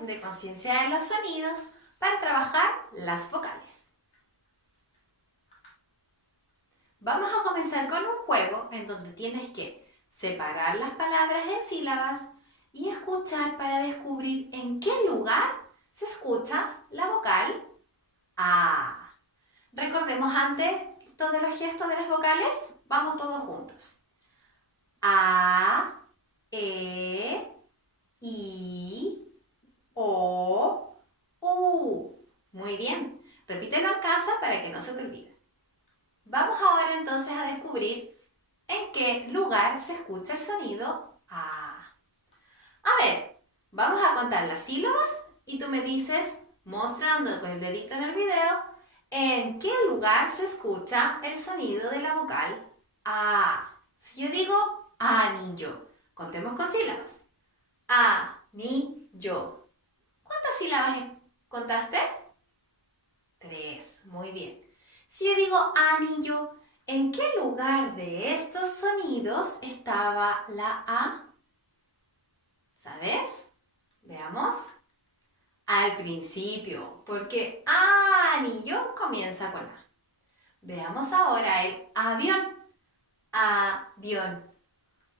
video de conciencia de los sonidos para trabajar las vocales. Vamos a comenzar con un juego en donde tienes que separar las palabras en sílabas y escuchar para descubrir en qué lugar se escucha la vocal A. Recordemos antes todos los gestos de las vocales. Vamos todos juntos. A, E, I, O, U. Muy bien. Repítelo en casa para que no se te olvide. Vamos ahora entonces a descubrir en qué lugar se escucha el sonido A. A ver, vamos a contar las sílabas y tú me dices, mostrando con el dedito en el video, en qué lugar se escucha el sonido de la vocal A. Si yo digo anillo, contemos con sílabas. Anillo. ¿Cuántas sílabas contaste? 3. Muy bien. Si yo digo anillo, ¿en qué lugar de estos sonidos estaba la A? ¿Sabes? Veamos. Al principio, porque anillo comienza con A. Veamos ahora el avión. Avión.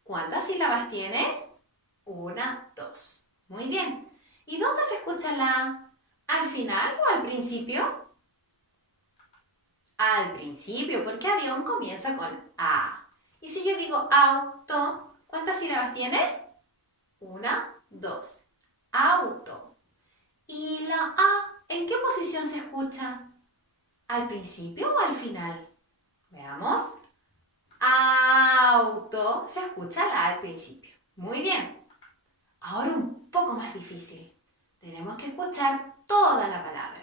¿Cuántas sílabas tiene? 1, 2. Muy bien. ¿Y dónde se escucha la A? ¿Al final o al principio? Al principio, porque avión comienza con A. Y si yo digo auto, ¿cuántas sílabas tiene? 1, 2. Auto. ¿Y la A en qué posición se escucha? ¿Al principio o al final? Veamos. Auto. Se escucha la A al principio. Muy bien. Ahora un poco más difícil. Tenemos que escuchar toda la palabra.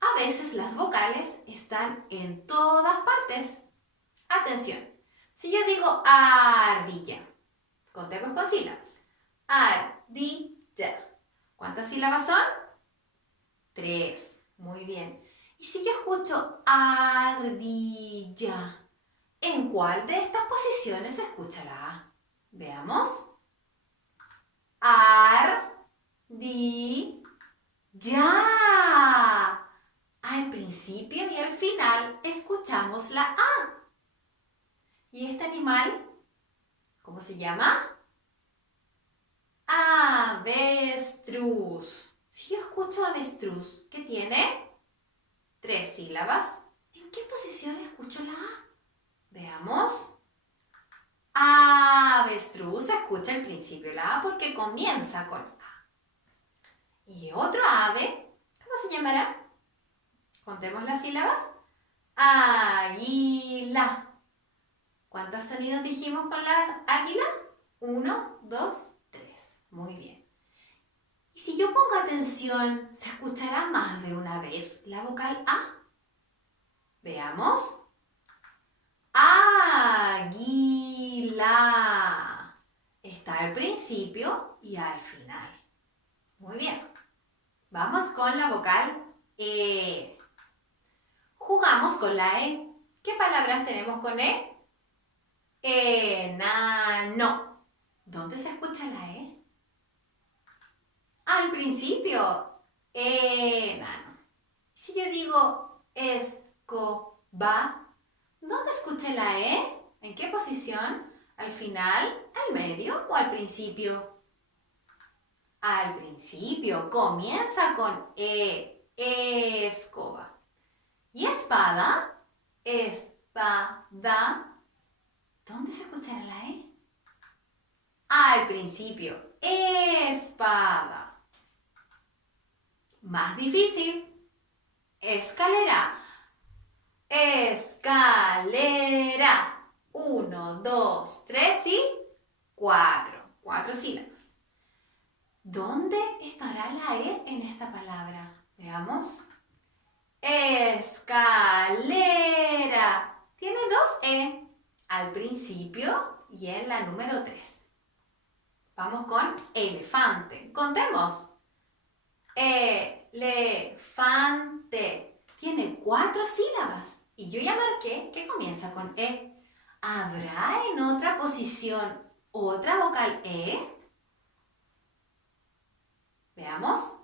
A veces las vocales están en todas partes. Atención. Si yo digo ardilla, contemos con sílabas. Ardilla. ¿Cuántas sílabas son? 3. Muy bien. Y si yo escucho ardilla, ¿en cuál de estas posiciones se escucha la A? Veamos. Ardilla. Al principio y al final escuchamos la A. ¿Y este animal? ¿Cómo se llama? Avestruz. Si yo escucho avestruz, ¿qué tiene? 3 sílabas. ¿En qué posición escucho la A? Veamos. Avestruz se escucha al principio la A porque comienza con A. ¿Y otro ave? ¿Cómo se llamará? Contemos las sílabas. Águila. ¿Cuántos sonidos dijimos con la águila? 1, 2, 3. Muy bien. Y si yo pongo atención, ¿se escuchará más de una vez la vocal A? Veamos. Águila. Está al principio y al final. Muy bien. Vamos con la vocal E. Jugamos con la E. ¿Qué palabras tenemos con E? Enano. ¿Dónde se escucha la E? Al principio. Enano. Si yo digo escoba, ¿dónde escuché la E? ¿En qué posición? ¿Al final, al medio o al principio? Al principio. Comienza con E. Escoba. ¿Y espada? Espada. ¿Dónde se escuchará la E? Al principio. Espada. Más difícil. Escalera. Escalera. 1, 2, 3 y 4. 4 sílabas. ¿Dónde estará la E en esta palabra? Veamos. Escalera. Tiene 2 E. Al principio y en la número 3. Vamos con elefante. Contemos. Elefante. Tiene 4 sílabas. Y yo ya marqué que comienza con E. ¿Habrá en otra posición otra vocal E? Veamos.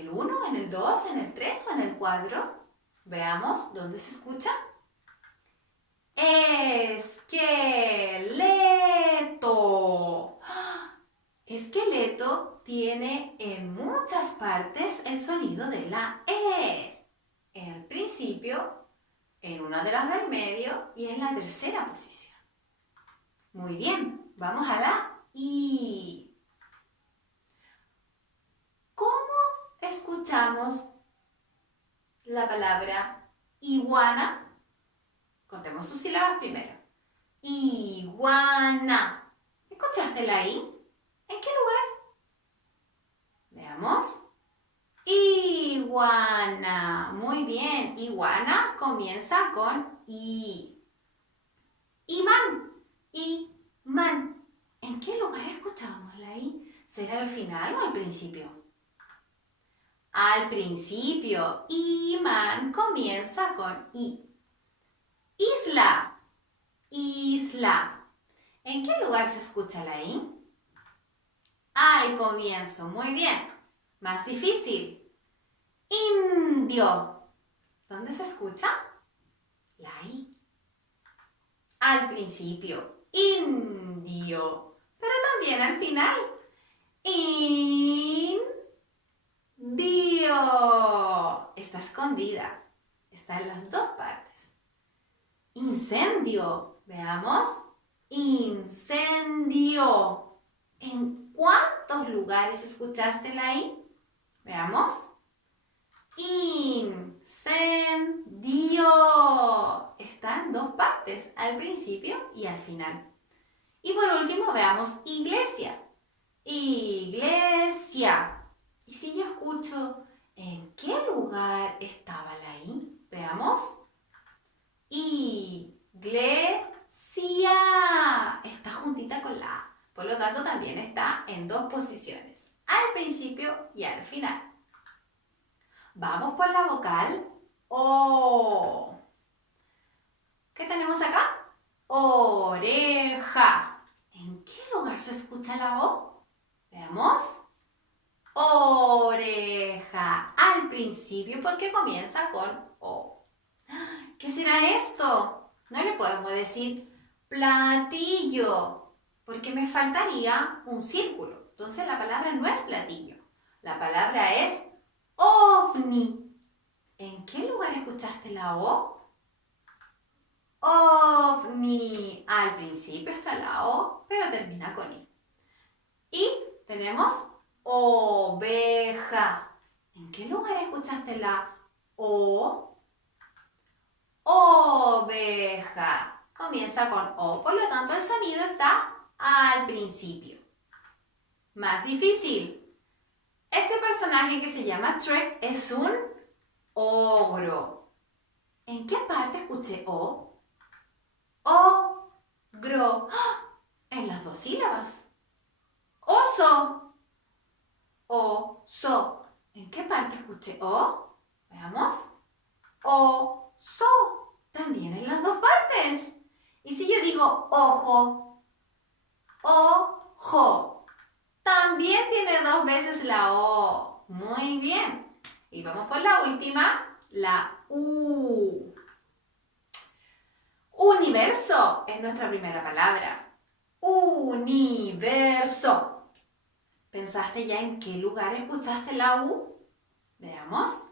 el 1, en el 2, en el 3 o en el 4? Veamos, ¿dónde se escucha? Esqueleto. Esqueleto tiene en muchas partes el sonido de la E. En el principio, en una de las del medio y en la tercera posición. Muy bien, vamos a la I. ¿Cómo escuchamos la palabra iguana? Contemos sus sílabas primero. Iguana. ¿Escuchaste la I? ¿En qué lugar? Veamos. Iguana. Muy bien. Iguana comienza con I. Imán. Imán. ¿En qué lugar escuchábamos la I? ¿Será al final o al principio? Al principio. Imán comienza con I. Isla. Isla. ¿En qué lugar se escucha la I? Al comienzo. Muy bien. Más difícil. Indio. ¿Dónde se escucha? La I. Al principio. Indio. Pero también al final. Indio. Está escondida. Está en las dos partes. Incendio. Veamos. Incendio. ¿En cuántos lugares escuchaste la I? Veamos. Incendio. Está en dos partes, al principio y al final. Y por último veamos iglesia. Iglesia. ¿Y si yo escucho en qué lugar estaba la I? Veamos. Iglesia. Está juntita con la A. Por lo tanto, también está en dos posiciones. Al principio y al final. Vamos por la vocal O. ¿Qué tenemos acá? Oreja. ¿En qué lugar se escucha la O? Veamos. Oreja. Al principio porque comienza con O. ¿Qué será esto? No le podemos decir platillo, porque me faltaría un círculo. Entonces la palabra no es platillo. La palabra es ovni. ¿En qué lugar escuchaste la O? Ovni. Al principio está la O, pero termina con I. Y tenemos oveja. ¿En qué lugar escuchaste la O? Oveja. Comienza con O, por lo tanto el sonido está al principio. Más difícil. Este personaje que se llama Shrek es un ogro. ¿En qué parte escuché O? Ogro. ¡Ah! En las dos sílabas. Oso. Oso. ¿En qué parte escuché O? Veamos. Oso. También en las dos partes. ¿Y si yo digo ojo? Ojo. También tiene dos veces la O. Muy bien. Y vamos por la última, la U. Universo es nuestra primera palabra. Universo. ¿Pensaste ya en qué lugar escuchaste la U? Veamos.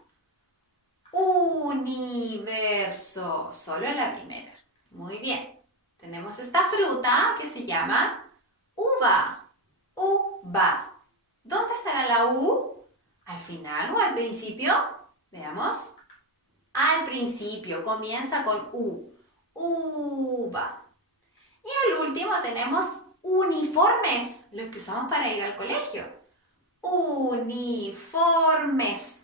Universo. Solo en la primera. Muy bien. Tenemos esta fruta que se llama uva. Uva. ¿Dónde estará la U? ¿Al final o al principio? Veamos. Al principio. Comienza con U. Uva. Y al último tenemos uniformes. Los que usamos para ir al colegio. Uniformes.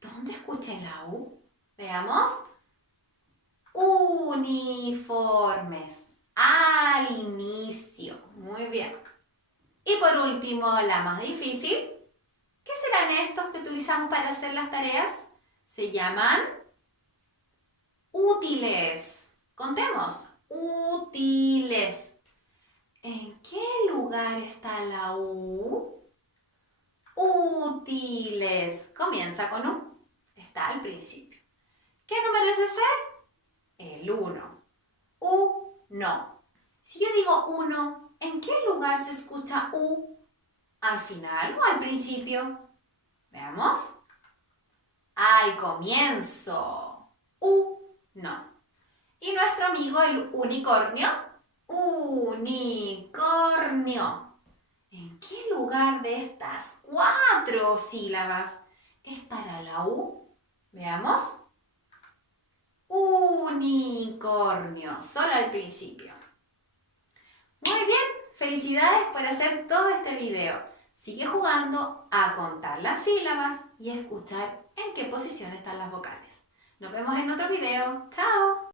¿Dónde escuché la U? Veamos. Uniformes. Al inicio. Muy bien. Y por último, la más difícil. ¿Qué serán estos que utilizamos para hacer las tareas? Se llaman útiles. Contemos. Útiles. ¿En qué lugar está la U? Útiles. Comienza con U. Está al principio. ¿Qué número es ese? El 1. Uno. Si yo digo 1, ¿en qué lugar se escucha U? ¿Al final o al principio? Veamos. Al comienzo. Uno. ¿Y nuestro amigo el unicornio? Unicornio. ¿En qué lugar de estas 4 sílabas estará la U? Veamos. Unicornio, solo al principio. Muy bien, felicidades por hacer todo este video. Sigue jugando a contar las sílabas y a escuchar en qué posición están las vocales. Nos vemos en otro video. ¡Chao!